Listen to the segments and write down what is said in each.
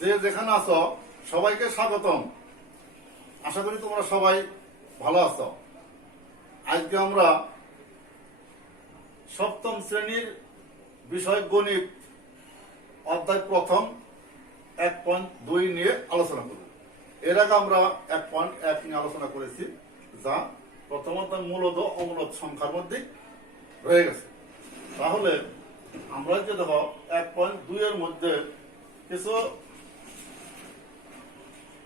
যে যেখানে আছো সবাইকে স্বাগতম। আশা করি তোমরা সবাই ভালো আছো। আজকে আমরা সপ্তম শ্রেণীর বিষয় গণিত অধ্যায় প্রথম 1.2 নিয়ে আলোচনা করব। এর আগে আমরা 1.1 নিয়ে আলোচনা করেছি, যা প্রথমত মূলত অমূলত সংখ্যার মধ্যে রয়ে গেছে। তাহলে আমরা যে দেখো 1.2 এর মধ্যে কিছু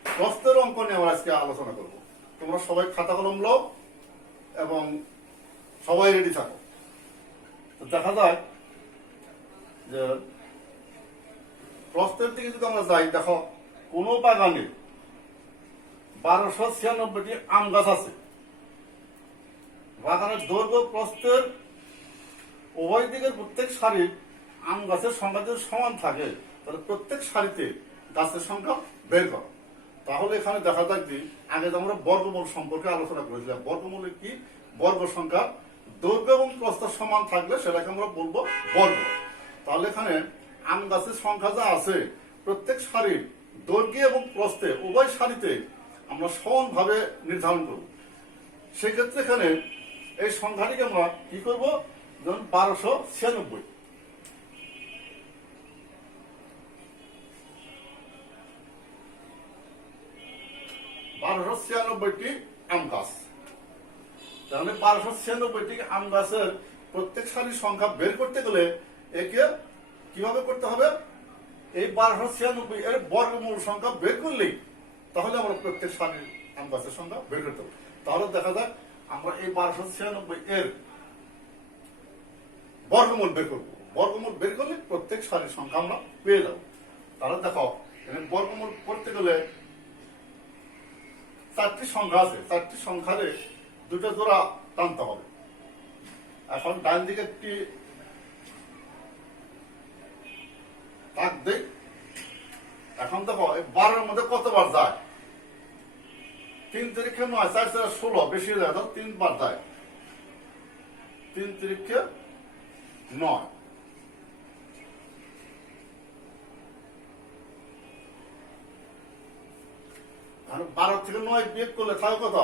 প্রশ্নের অঙ্ক নিয়ে আমরা আজকে আলোচনা করব। তোমরা সবাই খাতা কলম লো এবং সবাই রেডি থাকো। তো দেখা যায় যে প্রশ্নের দিকে যদি আমরা যাই, দেখো কোন বাগানে 1296টি আম গাছ আছে। বাগানের দৈর্ঘ্য প্রস্থের উভয় দিকের প্রত্যেক সারির আম গাছের সংখ্যা যদি সমান থাকে, তাহলে প্রত্যেক সারিতে গাছের সংখ্যা বের করো। তাহলে এখানে দেখা যাক যে আগে তো আমরা বর্গমূল সম্পর্কে আলোচনা করেছিলাম। বর্গমূলের কি? বর্গ সংখ্যা দৈর্ঘ্য এবং প্রস্থ সমান থাকলে সেটাকে আমরা বলবো বর্গ। তাহলে এখানে আম গাছের সংখ্যা যা আছে, প্রত্যেক সারির দৈর্ঘ্য এবং প্রস্থে উভয় সারিতে আমরা সমানভাবে নির্ধারণ করব। সেক্ষেত্রে এখানে এই সংখ্যাটিকে আমরা কি করব? যেমন 1296, 1296টি আম গাছ। তাহলে 1296টি আম গাছের প্রত্যেক সারির সংখ্যা বের করতে গেলে একে কিভাবে করতে হবে? এই 1296 এর বর্গমূল সংখ্যা বের করলেই তাহলে আমরা প্রত্যেক সারির আম গাছের সংখ্যা বের করতে হবে। তাহলে দেখা যাক আমরা এই 1296 এর বর্গমূল বের করবো। বর্গমূল বের করলে প্রত্যেক সারির সংখ্যা আমরা পেয়ে যাবো। তাহলে দেখো এখানে বর্গমূল করতে গেলে 4টি সংখ্যা আছে। 4টি সংখ্যারে দুটো জোড়া টানতে হবে। এখন ডান দিকে একটি দাগ দেই। এখন দেখো এই 12-এর মধ্যে কতবার যায়? 3 তিরিক্ষে 9, 4 4 16, বেশি হয়ে যায়, 3 বার যায়। 3 তিরিক্ষে 9। আর 12 থেকে 9 বিয়োগ করলে থাকে কত?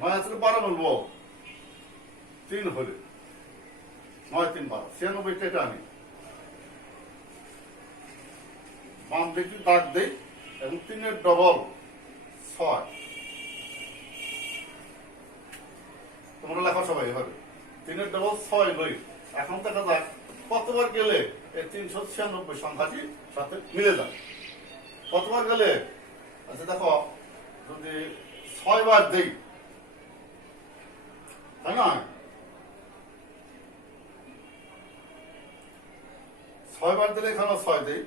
9 থেকে 12 বলবো 3 হলে 9 3 12, 96টা এটা আনি। বাম দিকে দাগ দেই এবং 3-এর ডবল 6। তোমরা লেখা সবাই এভাবে 3-এর ডবল 6 লই। এখন দেখা যাক কতবার গেলে এই 396 সংখ্যাটি সাথে মিলে যায়। কতবার গেলে? আচ্ছা দেখো, যদি 6 বার দেই, তাই না? 6 বার দিলে এখানে 6 দেই।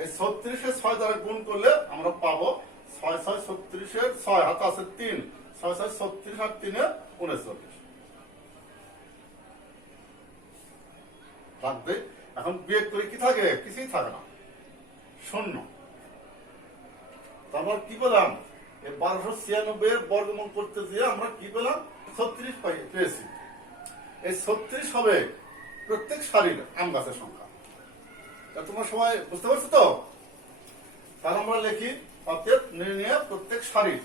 এই 36-এর 6 দ্বারা গুণ করলে আমরা পাবো 6 6 36-এর 6 হাতে আছে 3, 6 6 36 আর 3-এ 39। থাকবে। এখন বিয়োগ করে কি থাকে? কিছুই থাকে না, শূন্য। তারপর কি পেলাম? এই 1296 এর বর্গমূল করতে গিয়ে আমরা কি পেলাম? 36 পেয়েছি। এই 36 হবে প্রত্যেক সারির আম গাছের সংখ্যা। তোমরা সবাই বুঝতে পারছো তো? তাহলে আমরা লিখি অতএব নির্ণয় প্রত্যেক সারির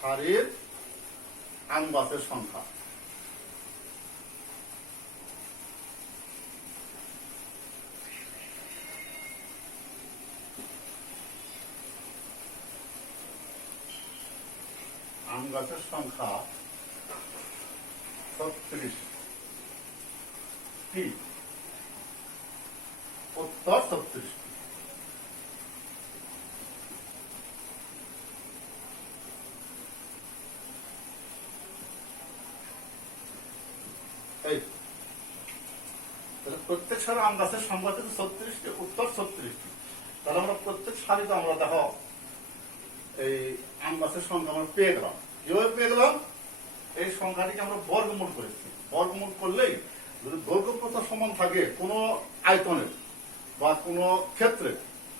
সারির আম গাছের সংখ্যা। আম গাছের সংখ্যা 36টি, উত্তর 36টি। এই প্রত্যেক সারি আম গাছের সংখ্যা থেকে 36টি, উত্তর 36টি। তাহলে আমরা প্রত্যেক সারিতে আমরা দেখো এই আম গাছের সংখ্যা আমরা পেয়ে গেলাম। কিভাবে পেয়ে গেলাম? এই সংখ্যাটিকে আমরা বর্গমূল করেছি। বর্গমূল করলেই যদি দৈর্ঘ্য প্রস্থ সমান থাকে কোন আয়তনের, বা কোনো ক্ষেত্রে,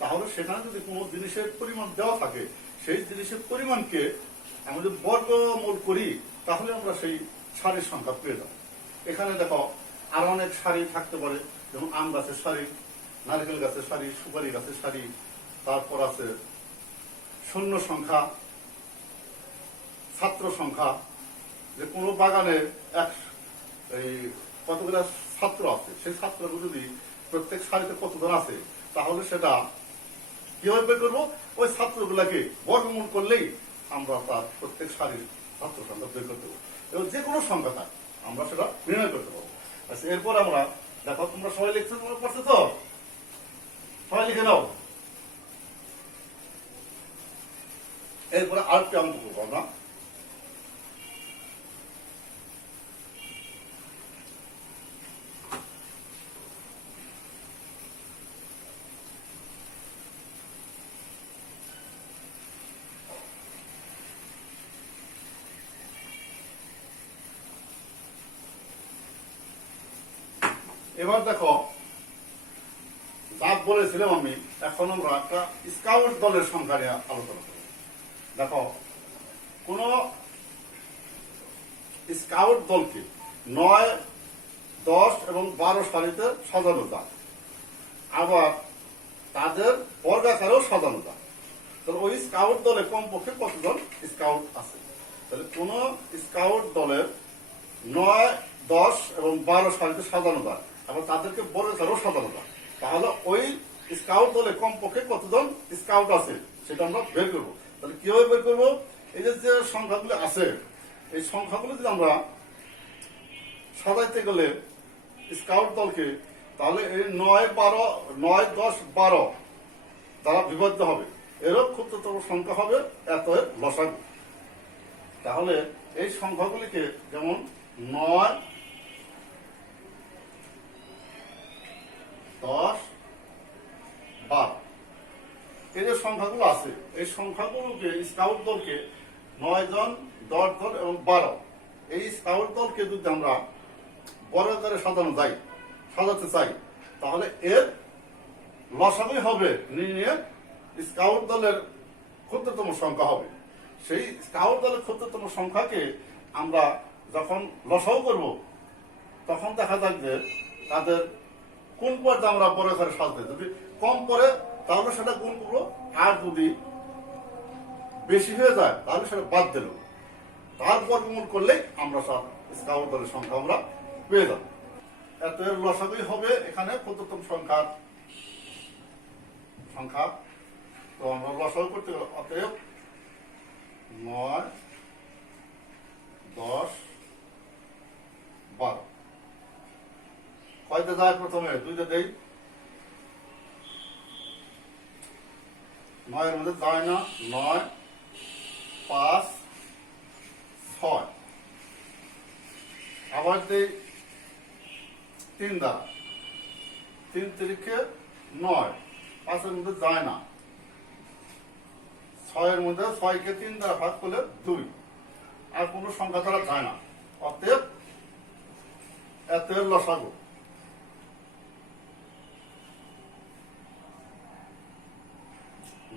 তাহলে সেখানে যদি কোনো জিনিসের পরিমাণ দেওয়া থাকে, সেই জিনিসের পরিমাণকে আমরা যদি বর্গমূল করি, তাহলে আমরা সেই সারির সংখ্যা পেয়ে যাব। এখানে দেখো আরো অনেক সারি থাকতে পারে, যেমন আম গাছের সারি, নারকেল গাছের সারি, সুপারি গাছের সারি, তারপর আছে শূন্য সংখ্যা, ছাত্র সংখ্যা। যে কোনো বাগানে এই কতগুলা ছাত্র আছে, সেই ছাত্রগুলো যদি প্রত্যেক সারিতে কতজন আছে, তাহলে সেটা কিভাবে বের করবো? ওই ছাত্রগুলাকে বর্গমূল করলেই আমরা তার প্রত্যেক সারির ছাত্র সংখ্যা বের করতে পারবো, এবং যে কোনো সংখ্যা থাক আমরা সেটা নির্ণয় করতে পারবো। আচ্ছা, এরপর আমরা দেখো, তোমরা সবাই লিখছো, তোমরা পড়ছো তো, সবাই লিখে নাও। এরপরে আরেকটি অঙ্ক করবো আমরা। এবার দেখো, যা বলেছিলাম আমি, এখন আমরা একটা স্কাউট দলের সংখ্যা নিয়ে আলোচনা করব। দেখো, কোন স্কাউট দলকে 9, 10 এবং 12 সারিতে সাজানো যায়, আবার তাদের বর্গাকারেও সাজানো যায়। তাহলে ওই স্কাউট দলে কমপক্ষে কতজন স্কাউট আছে? তাহলে কোন স্কাউট দলের 9, 10 এবং 12 সারিতে সাজানো যায়, আবার তাদেরকে বর্গাকারেও সাজানো যায়, তাহলে ওই স্কাউট দলে কমপক্ষে কতজন স্কাউট আছে সেটা আমরা বের করবো। তাহলে কিভাবে বের করবো? এই যে সংখ্যাগুলো আছে, এই সংখ্যাগুলো যদি আমরা সাজাইতে গেলে স্কাউট দলকে, তাহলে এই 9, 10, 12 দ্বারা বিভক্ত হবে, এরও ক্ষুদ্রতম সংখ্যা হবে এত এর লসাগু। তাহলে এই সংখ্যাগুলিকে, যেমন 9, 10, 12, এই যে সংখ্যাগুলো আছে, এই সংখ্যাগুলোকে স্কাউট দলকে 9 জন, 10 জন এবং 12, এই স্কাউট দলকে যদি আমরা বর্গাকারে সাজাতে চাই, তাহলে এর লসাগুই হবে নির্ণয় স্কাউট দলের ক্ষুদ্রতম সংখ্যা হবে। সেই স্কাউট দলের ক্ষুদ্রতম সংখ্যাকে আমরা যখন লসাগু করব, তখন দেখা যাক যে তাদের কোন পর্যায়ে আমরা বর্গাকারে সাজাতে, যদি কম পড়ে তাহলে সেটা গুণ করবো, আর যদি বেশি হয়ে যায় তাহলে সেটা বাদ দিল, তার বর্গমূল করলেই আমরা সব স্কাউট দলের সংখ্যা আমরা পেয়ে যাব। এত এর লসাগুই হবে এখানে ক্ষুদ্রতম সংখ্যা। তো আমরা লসাগু করতে গেলে, অতএব 9, 10, 12 কয়তে যায়? প্রথমে 2তে দেই, 9 এর মধ্যে যায় না, 9, 5, 6, আবার দেই 3 দ্বারা, 3 তিরিখে 9, 5 এর মধ্যে যায় না, 6 এর মধ্যে 6 কে 3 দ্বারা ভাগ করলে 2, আর কোন সংখ্যা দ্বারা যায় না, অতএব এত এর লসাগু।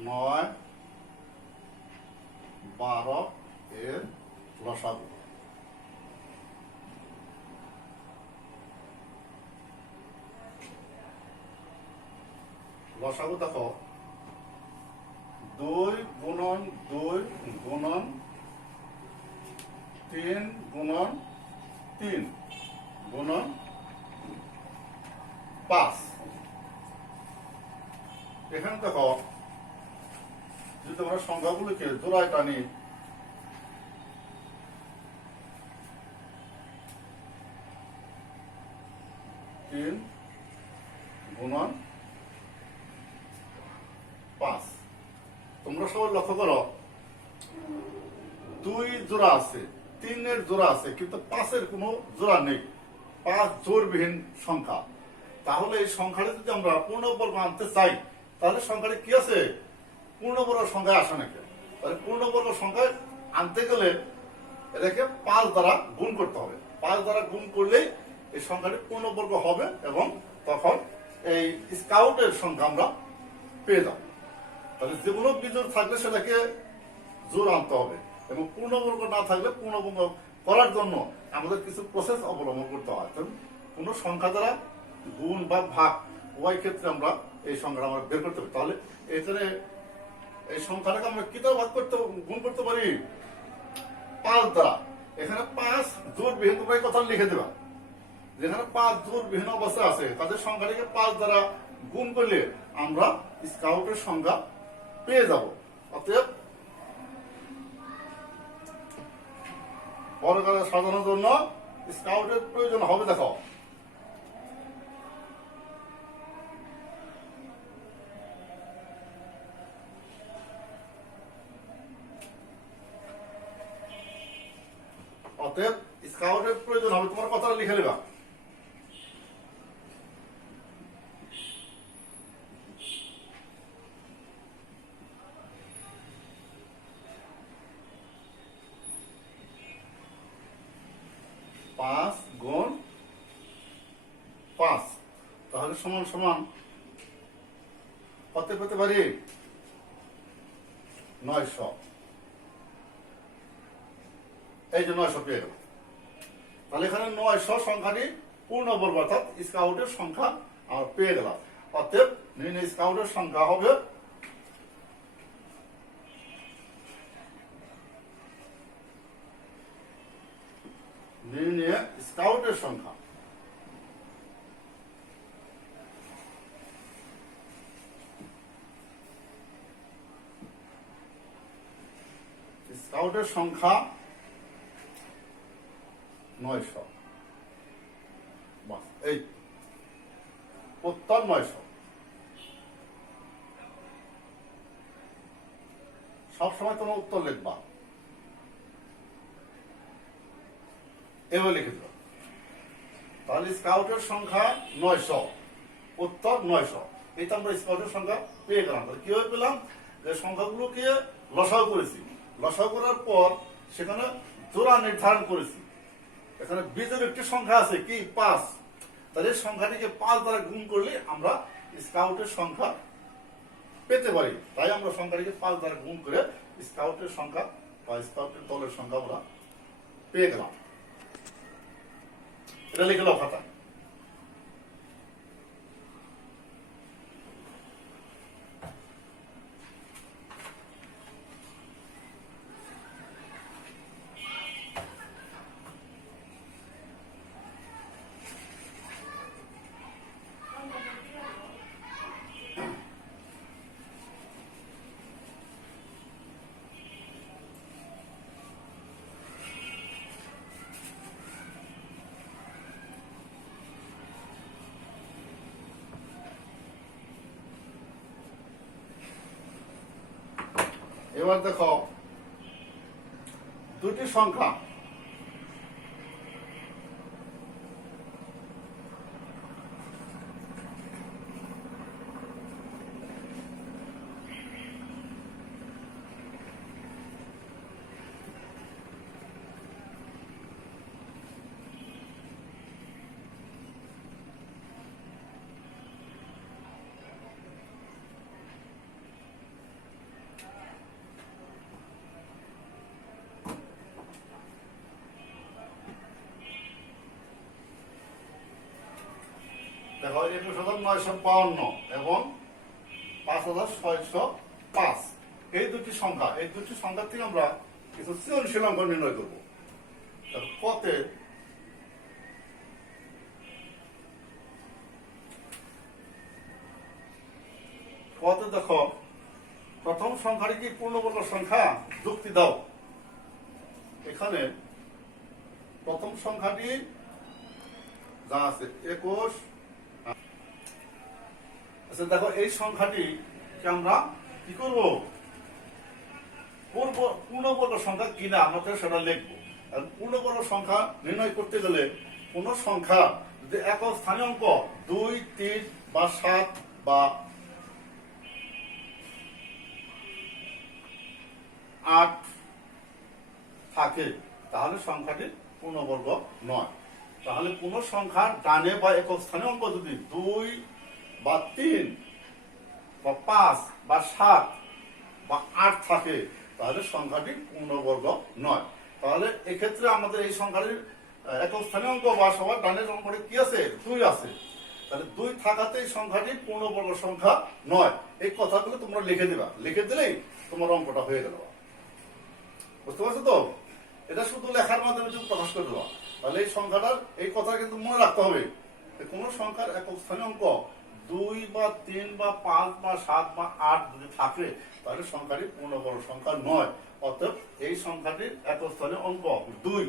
নয়, 12 এর লসাগু। লসাগু দেখো, 2 গুণন 2 গুণন 3 গুণন 3 গুণন 5। এখানে দেখো, যদি আমরা সংখ্যাগুলোকে জোড়ায় টানি, 3 গুণন 5, তোমরা সবাই লক্ষ্য করো, 2 জোড়া আছে, 3 এর জোড়া আছে, কিন্তু 5 এর কোনো জোড়া নেই, 5 জোড়বিহীন সংখ্যা। তাহলে এই সংখ্যাটা যদি আমরা পূর্ণবর্গ আনতে চাই, তাহলে সংখ্যাটা কি আছে? পূর্ণবর্গ সংখ্যায় আসে নাকি? তাহলে পূর্ণবর্গ সংখ্যায় আনতে গেলে এটাকে 5 দ্বারা গুণ করতে হবে। 5 দ্বারা গুণ করলেই এই সংখ্যাটি পূর্ণবর্গ হবে, এবং তখন এই স্কাউটের সংখ্যা আমরা পেয়ে যাব। তাহলে যে কোনো বিজোড় থাকলে সেটাকে জোর আনতে হবে, এবং পূর্ণবর্গ না থাকলে পূর্ণবর্গ করার জন্য আমাদের কিছু প্রসেস অবলম্বন করতে হয়। কোনো সংখ্যা দ্বারা গুণ বা ভাগ উভয় ক্ষেত্রে আমরা এই সংখ্যাটা আমরা বের করতে পারি। তাহলে এখানে এই সংখ্যাটাকে আমরা কি দ্বারা ভাগ করতে গুণ করতে পারি? 5 দ্বারা। এখানে 5 জোড়বিহীন, তোমরা এই কথা লিখে দেবা। যেখানে 5 জোড়বিহীন অবস্থা আছে তাদের সংখ্যাটিকে 5 দ্বারা গুণ করলে আমরা স্কাউটের সংখ্যা পেয়ে যাব। অতএব বর্গাকারে সাজানোর জন্য স্কাউটের প্রয়োজন হবে। দেখো, অতএব স্কাউটের প্রয়োজন হবে। তোমার কথাটা লিখে নেবা। পাঁচ গুণ 5, তাহলে সমান সমান কত পেতে পারি? 900। এই যে 900 পেয়ে গেল। তাহলে এখানে 900 সংখ্যাটি পূর্ণবর্গ, অর্থাৎ স্কাউটের সংখ্যা আমরা পেয়ে গেলাম। অতএব নির্ণয় স্কাউটের সংখ্যা হবে নির্ণয় স্কাউটের সংখ্যা স্কাউটের সংখ্যা 900। বাস, এই উত্তর 900। সবসময় তোমার উত্তর লিখবা, এভাবে লিখে দিল। তাহলে স্কাউটের সংখ্যা 900, উত্তর 900। এটা আমরা স্কাউটের সংখ্যা পেয়ে গেলাম। তাহলে কিভাবে পেলাম? যে সংখ্যাগুলোকে লসাগু করেছি, লসাগু করার পর সেখানে জোড়া নির্ধারণ করেছি। এখানে বীজের একটি সংখ্যা আছে কি? 5। তাহলে এই সংখ্যাটিকে 5 দ্বারা গুণ করলে আমরা স্কাউটের সংখ্যা পেতে পারি। তাই আমরা সংখ্যাটিকে 5 দ্বারা গুণ করে স্কাউটের সংখ্যা বা স্কাউটের দলের সংখ্যা আমরা পেয়ে গেলাম। এটা লিখে নাও খাতা। এবার দেখো, দুটি সংখ্যা দেখো, 21,952 এবং 5,605। এই দুটি সংখ্যা থেকে আমরা কিছু সৃজনশীল অঙ্ক নির্ণয় করবো। কতে দেখো, প্রথম সংখ্যাটি কি পূর্ণবর্গ সংখ্যা? যুক্তি দাও। এখানে প্রথম সংখ্যাটি যা আছে 21। আচ্ছা দেখো, এই সংখ্যাটিকে আমরা কি করব? পূর্ণবর্গ সংখ্যা কিনা আমাদের সেটা লিখবো। পূর্ণবর্গ সংখ্যা নির্ণয় করতে গেলে কোন সংখ্যা যদি একক স্থানীয় অঙ্ক 2, 3 বা 7 বা 8 থাকে, তাহলে সংখ্যাটি পূর্ণবর্গ নয়। তাহলে কোন সংখ্যার ডানে বা একক স্থানীয় অঙ্ক যদি 2, বা 3 বা 5 বা 7 বা 8 থাকে তাহলে সংখ্যাটি পূর্ণবর্গ নয়। তাহলে এক্ষেত্রে আমাদের এই সংখ্যাটির একক স্থানীয় অঙ্ক বা সবার ডানের অঙ্কটি কি আছে? 2 আছে। তাহলে 2 থাকাতে এই সংখ্যাটি পূর্ণবর্গ সংখ্যা নয়। এই কথাগুলো তোমরা লিখে দিবা, লিখে দিলেই তোমার অঙ্কটা হয়ে গেল। বুঝতে পারছো তো? এটা শুধু লেখার মাধ্যমে তুমি প্রকাশ করে দেওয়া। তাহলে এই সংখ্যাটার এই কথা কিন্তু মনে রাখতে হবে, কোন সংখ্যার একক স্থানীয় অঙ্ক 2 বা 3 বা 5 বা 7 বা 8 যদি থাকে তাহলে সংখ্যাটি পূর্ণবর্গ সংখ্যা নয়। অতএব এই সংখ্যাটির একক স্থানীয় অঙ্ক 2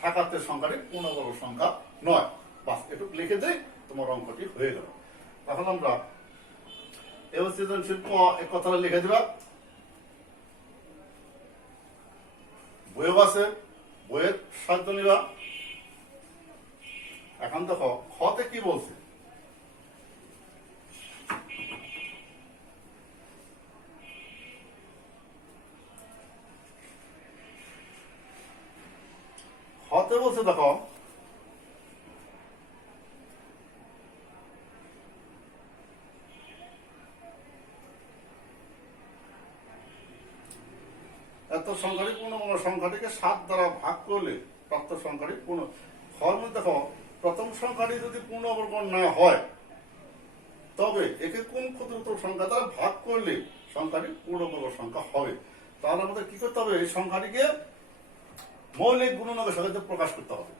থাকাতে সংখ্যাটি পূর্ণবর্গ সংখ্যা নয়। বাস এটুকু লিখে দেই, তোমার অঙ্কটি হয়ে গেল। তখন আমরা এবার সৃজনশীল ক এই কথাটা লিখে দিবা। বইও আছে, বইয়ের সাহায্য নিবা। এখন দেখো খতে কি বলছে। খতে বলছে দেখো এত সংখ্যাটি পূর্ণবর্গ সংখ্যাটিকে 7 দ্বারা ভাগ করলে প্রাপ্ত সংখ্যাটি পূর্ণ। ফর্মে দেখো প্রথম সংখ্যাটি যদি পূর্ণবর্গ না হয় তবে একে কোন ক্ষুদ্রতম সংখ্যা দ্বারা ভাগ করলে সংখ্যাটি পূর্ণবর্গ সংখ্যা হবে। তাহলে আমাদের কি করতে হবে? এই সংখ্যাটিকে মৌলিক গুণনের সাহায্যে প্রকাশ করতে হবে।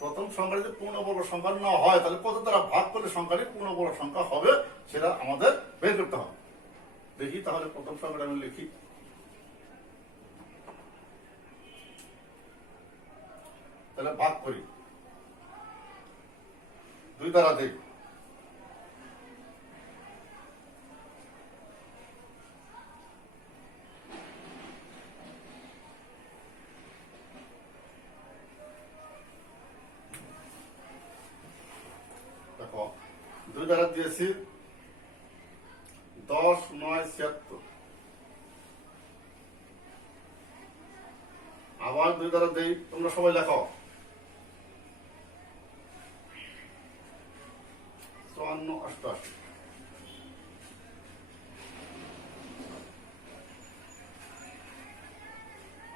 প্রথম সংখ্যা যদি পূর্ণবর্গ সংখ্যা না হয় তাহলে কত দ্বারা ভাগ করলে সংখ্যাটি পূর্ণবর্গ সংখ্যা হবে সেটা আমাদের বের করতে হবে। দেখি তাহলে প্রথম সংখ্যাটা আমি লিখি। তাহলে ভাগ করি, 2 দ্বারা দিই। দেখো 2 দ্বারা দিয়েছি 10, 9, 76। আবার 2 দ্বারা দেই, তোমরা সবাই লেখো 54, 88।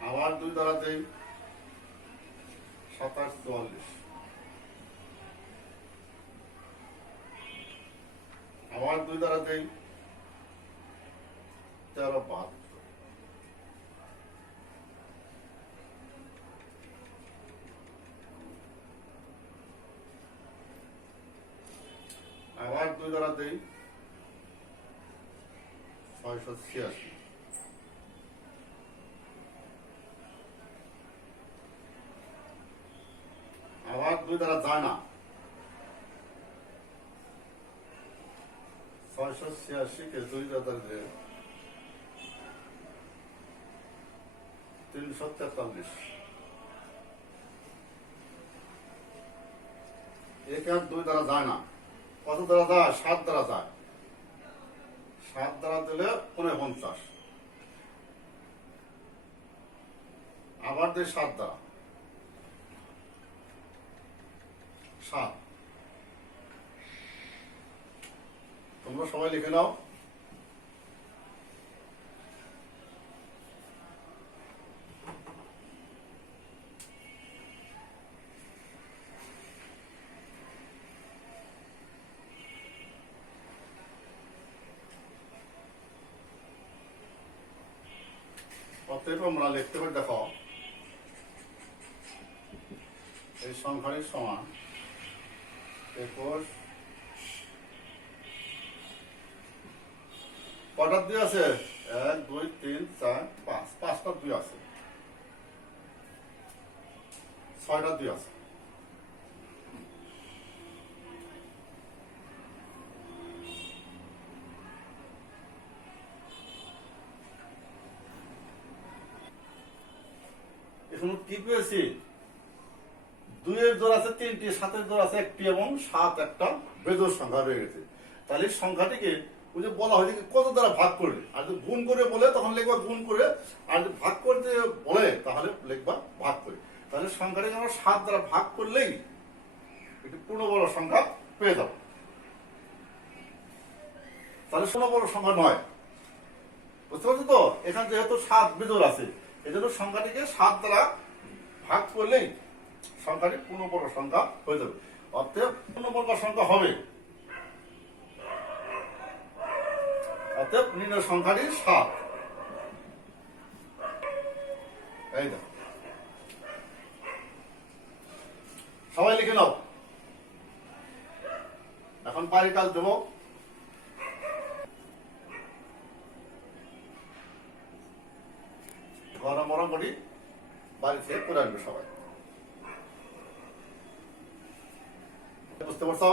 আবার 2 দ্বারা দেই 27, 44। আবার 2 দ্বারা দেই 13, 72। আবার 2 দ্বারা দেই 686। আবার 2 দ্বারা যায় না, 686 কে 2 দ্বারা দিলে 343। একে আর 2 দ্বারা যায় না, কত দ্বারা যায়? 7 দ্বারা যায়। 7 দ্বারা দিলে 49। আবার দেয় 7 দ্বারা, 7। তোমরা সবাই লিখে নাও। অতএব আমরা লিখতে পারি, দেখো এই সংখ্যাটি সমান 21। কটার 2 আছে? 1, 2, 3, 4, 5। 5টার 2 আছে। 6টার 2 আছে। এখন কি পেয়েছি? 2 এর জোড় আছে 3টি, 7 এর জোড় আছে 1টি এবং 7 একটা বেজোড় সংখ্যা রয়ে গেছে। তাহলে এই সংখ্যাটিকে ওই যে বলা হয় কত দ্বারা ভাগ করলে, আর যদি গুণ করে বলে তখন লিখবা গুণ করে, আর যদি ভাগ করতে বলে তাহলে লিখবা ভাগ করে। তাহলে সংখ্যাটিকে আমরা 7 দ্বারা ভাগ করলেই একটি পূর্ণবর্গ সংখ্যা পেয়ে যাবো। তাহলে পূর্ণবর্গ সংখ্যা নয়। বুঝতে পারছো তো? এখানে যেহেতু 7 বিজোড় আছে, এই জন্য সংখ্যাটিকে 7 দ্বারা ভাগ করলেই সংখ্যাটি পূর্ণবর্গ সংখ্যা হয়ে যাবে। অতএব পূর্ণবর্গ সংখ্যা হবে, অতএব নির্ণয় সংখ্যাটি 7। এই দেখো, সবাই লিখে নাও। এখন বাড়ির কাজ দেবো। ঘর মোটামুটি বাড়ি থেকে করে আসবে সবাই। বুঝতে পারছো?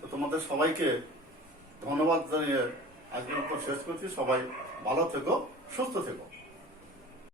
তো তোমাদের সবাইকে ধন্যবাদ জানিয়ে আজকের মতো শেষ করছি। সবাই ভালো থেকো, সুস্থ থেকো।